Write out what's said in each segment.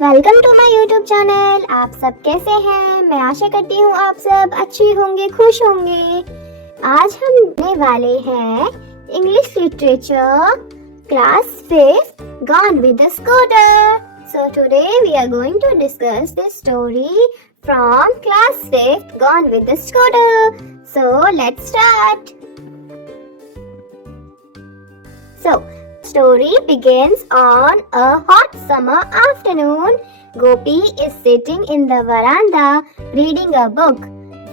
Guys, welcome to my YouTube channel. आप सब कैसे हैं? मैं आशा करती हूँ आप सब अच्छे होंगे, खुश होंगे। आज हम पढ़ने वाले हैं English literature class 5 gone with the scooter. So today we are going to discuss this story from class 5 gone with the scooter. So let's start. So story begins on a hot summer afternoon. Gopi is sitting in the veranda reading a book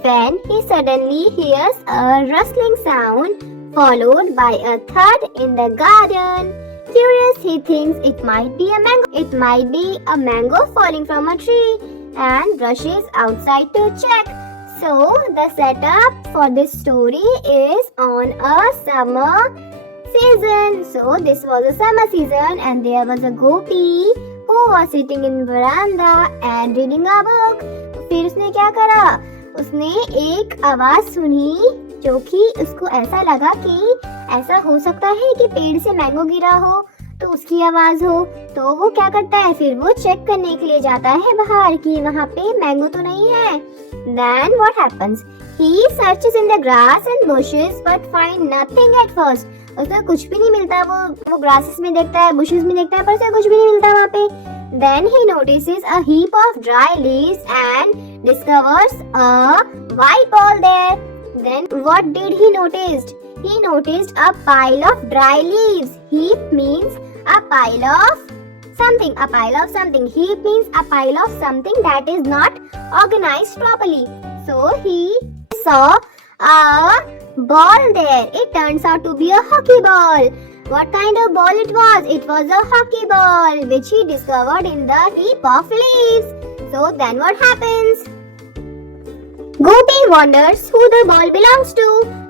when he suddenly hears a rustling sound followed by a thud in the garden. Curious, he thinks it might be a mango. It might be a mango falling from a tree and rushes outside to check. So the setup for this story is on a summer season. So this was a summer season and there was a gopi who was sitting in veranda and reading a book. फिर उसने क्या करा? उसने एक आवाज सुनी जो कि उसको ऐसा लगा कि ऐसा हो सकता है कि पेड़ से मैंगो गिरा हो तो उसकी आवाज हो। तो वो क्या करता है, फिर वो चेक करने के लिए जाता है बाहर कि वहाँ पे मैंगो तो नहीं है। Then what happens? He searches in the grass and bushes but find nothing at first. उसे कुछ भी नहीं मिलता। वो ग्रासेस में देखता है, बुशेस में देखता है, पर उसे कुछ भी नहीं मिलता वहाँ पे। Then he notices a heap of dry leaves and discovers a white ball there. Then what did he notice? He noticed a pile of dry leaves. Heap means a pile of something. A pile of something. Heap means a pile of something that is not organized properly. So he saw a ball there. It turns out to be a hockey ball. What kind of ball it was? It was a hockey ball which he discovered in the heap of leaves. So then what happens? Gopi wonders who the ball belongs to.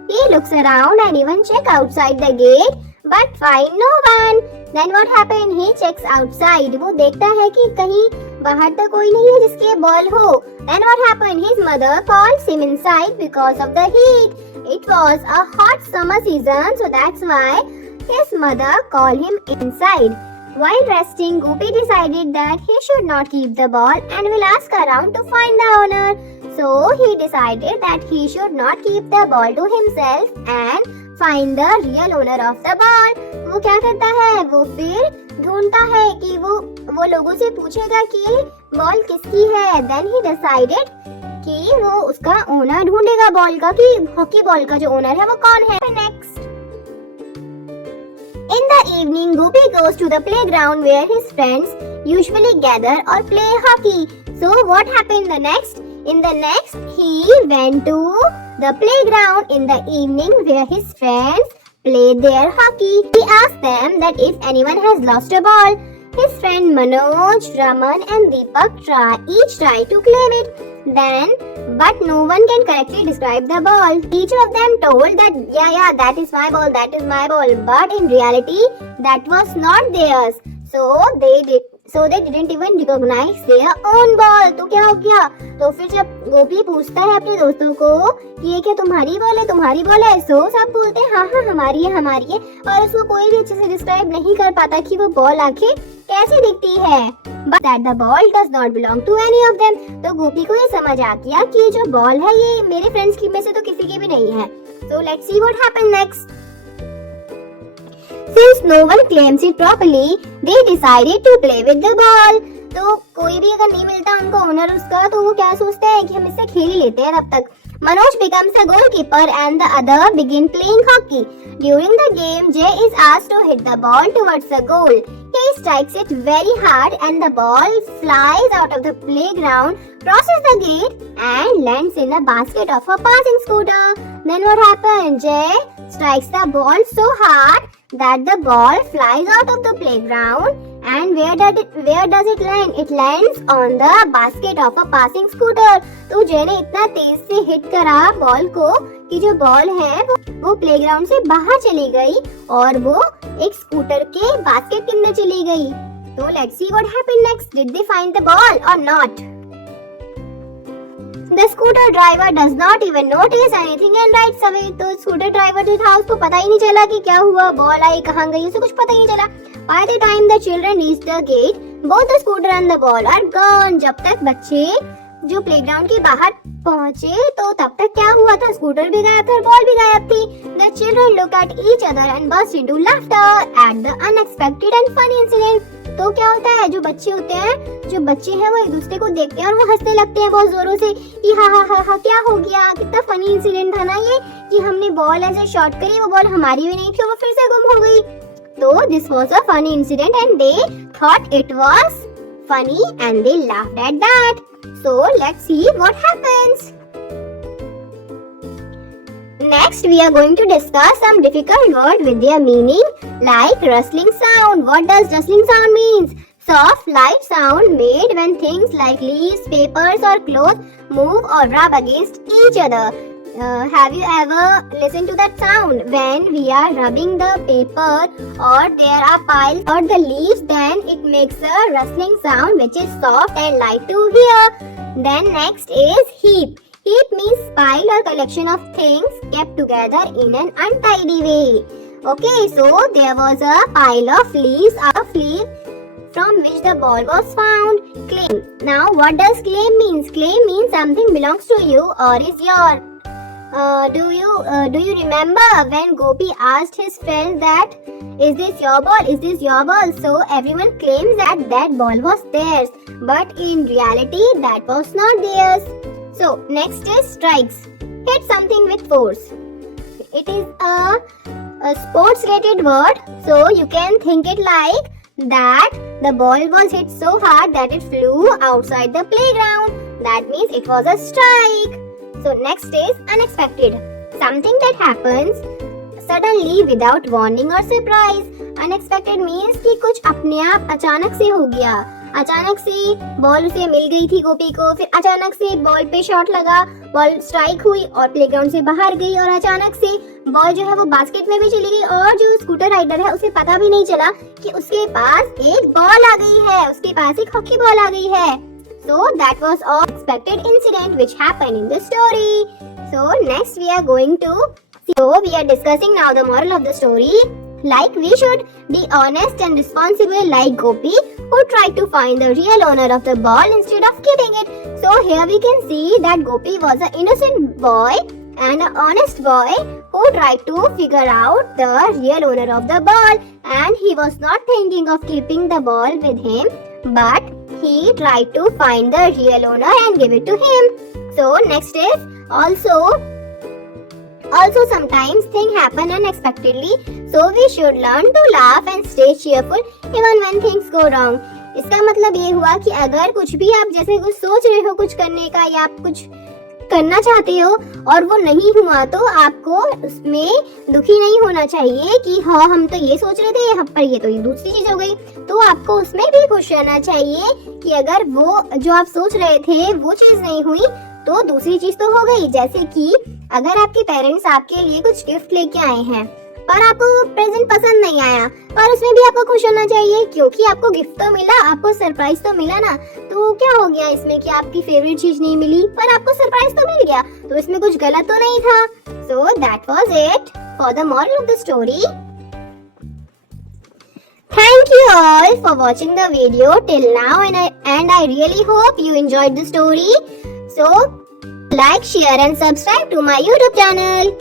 He looks around and even check outside the gate but find no one. Then what happened? He checks outside. वो देखता है कि कहीं बाहर तो कोई नहीं है जिसके बॉल हो। Then what happened? His mother calls him inside because of the heat. It was a hot summer season, so that's why his mother called him inside. While resting, Gopi decided that he should not keep the ball and will ask around to find the owner. So he decided that he should not keep the ball to himself and find the real owner of the ball. वो क्या करता है? वो फिर ढूंढता है कि वो लोगों से पूछेगा कि बॉल किसकी है। Then he decided कि वो उसका ओनर ढूंढेगा बॉल का, कि हॉकी बॉल का जो ओनर है वो कौन है। Next. In the evening, Gopi goes to the playground where his friends usually gather or play hockey. So what happened the next? In the next, he went to the playground in the evening where his friends played their hockey. He asked them that if anyone has lost a ball. His friend Manoj, Raman and Deepak each try to claim it. But no one can correctly describe the ball. Each of them told that yeah, that is my ball, that is my ball. But in reality, that was not theirs. So they didn't even recognize their own ball. तो क्या हो गया? तो फिर जब गोपी पूछता है अपने दोस्तों को कि ये क्या तुम्हारी बॉल है, सो सब बोलते हैं हाँ हमारी है, और उसको कोई भी अच्छे से डिस्क्राइब नहीं कर पाता कि वो बॉल आखिर कैसी दिखती है। But that the ball does not belong to any of them. तो गोपी को ये समझ आ गया कि ये जो बॉल है ये मेरे फ्रेंड्स की में से तो किसी की भी नहीं है। So let's see what happened next. Since no one claims it properly, they decided to play with the ball. तो कोई भी अगर नहीं मिलता उनको ओनर उसका, तो वो क्या सोचते हैं कि हम इससे खेल ही लेते हैं तब तक। Manoj becomes a goalkeeper and the other begin playing hockey. During the game, Jay is asked to hit the ball towards the goal. He strikes it very hard and the ball flies out of the playground, crosses the gate and lands in a basket of a passing scooter. Then what happened? Jay strikes the ball so hard that the ball flies out of the playground. And where does it land? It lands on the basket of a passing scooter. तो जय ने इतना तेज से hit करा ball को कि जो ball है वो प्लेग्राउंड से बाहर चली गई और वो एक स्कूटर के बास्केट के अंदर चली गई। तो let's see what happened next. Did they find the ball or not? The scooter driver does not even notice anything and rides away. तो स्कूटर ड्राइवर जो था उसको पता ही नहीं चला कि क्या हुआ, बॉल आई कहाँ गई, उसे कुछ पता ही नहीं चला. By the time the children reached the gate, both the scooter and the ball are gone. जब तक बच्चे जो प्लेग्राउंड के बाहर पहुंचे तो तब तक क्या हुआ था, स्कूटर भी गायब था, बॉल भी गायब थी. The children looked at each other and burst into laughter at the unexpected and funny incident. तो क्या होता है, जो बच्चे होते हैं, जो बच्चे हैं वो एक दूसरे को देखते हैं और वो हंसने लगते हैं बहुत जोरों से कि हा हा हा हा क्या हो गया, कितना फनी इंसिडेंट था ना ये, कि हमने बॉल ऐसे शॉट करी, वो बॉल हमारी भी नहीं थी, वो फिर से गुम हो गई. तो this was a funny incident and they thought it was funny and they laughed at that. So let's see what happens. Next we are going to discuss some difficult words with their meaning like rustling sound. What does rustling sound means? Soft light sound made when things like leaves, papers or clothes move or rub against each other. Have you ever listened to that sound when we are rubbing the paper or there are piles or the leaves? Then it makes a rustling sound which is soft and light to hear. Then next is heap. Heap means pile or collection of things kept together in an untidy way. Okay, so there was a pile of leaves from which the ball was found. Claim. Now what does claim means? Claim means something belongs to you or is yours. Do you remember when Gopi asked his friends that is this your ball? Is this your ball? So everyone claims that that ball was theirs, but in reality that was not theirs. So next is strikes. Hit something with force. It is a sports related word, so you can think it like that the ball was hit so hard that it flew outside the playground. That means it was a strike. So next is unexpected. Something that happens suddenly without warning or surprise. Unexpected means कि कुछ अपने आप अचानक से हो गया. अचानक से बॉल उसे मिल गई थी गोपी को, फिर अचानक से बॉल पे शॉट लगा, बॉल स्ट्राइक हुई और प्लेग्राउंड से बाहर गई और अचानक से बॉल जो है वो बास्केट में भी चली गई और जो स्कूटर राइडर है उसे पता भी नहीं चला कि उसके पास एक बॉल आ गई है, उसके पास एक हॉकी बॉल आ गई है. So that was all unexpected incident which happened in the story. So next we are going to we are discussing now the moral of the story. Like we should be honest and responsible like Gopi who tried to find the real owner of the ball instead of keeping it. So here we can see that Gopi was an innocent boy and an honest boy who tried to figure out the real owner of the ball, and he was not thinking of keeping the ball with him, but he tried to find the real owner and give it to him. So next is also sometimes things happen unexpectedly, so we should learn to laugh and stay cheerful even when things go wrong. इसका मतलब ये हुआ कि अगर कुछ भी आप जैसे कुछ सोच रहे हो कुछ करने का या आप कुछ करना चाहते हो और वो नहीं हुआ तो आपको उसमें दुखी नहीं होना चाहिए कि हाँ हम तो ये सोच रहे थे यहाँ पर ये तो ये दूसरी चीज हो गई. तो आपको उसमें भी खुश रहना चाहिए कि अगर वो जो आप सोच रहे थे वो चीज नहीं हुई तो दूसरी चीज तो हो गई. जैसे कि अगर आपके पेरेंट्स आपके लिए कुछ गिफ्ट लेके आए हैं पर आपको वो प्रेजेंट पसंद नहीं आया, पर उसमें भी आपको खुश होना चाहिए क्योंकि आपको गिफ्ट तो मिला, आपको सरप्राइज तो मिला ना. तो क्या हो गया इसमें कि आपकी फेवरेट चीज नहीं मिली पर आपको सरप्राइज तो मिल गया, तो इसमें कुछ गलत तो नहीं था. So that was it for the moral of the story. Thank you all for watching the video till now and I really hope you enjoyed the story. So like, share and subscribe to my YouTube channel.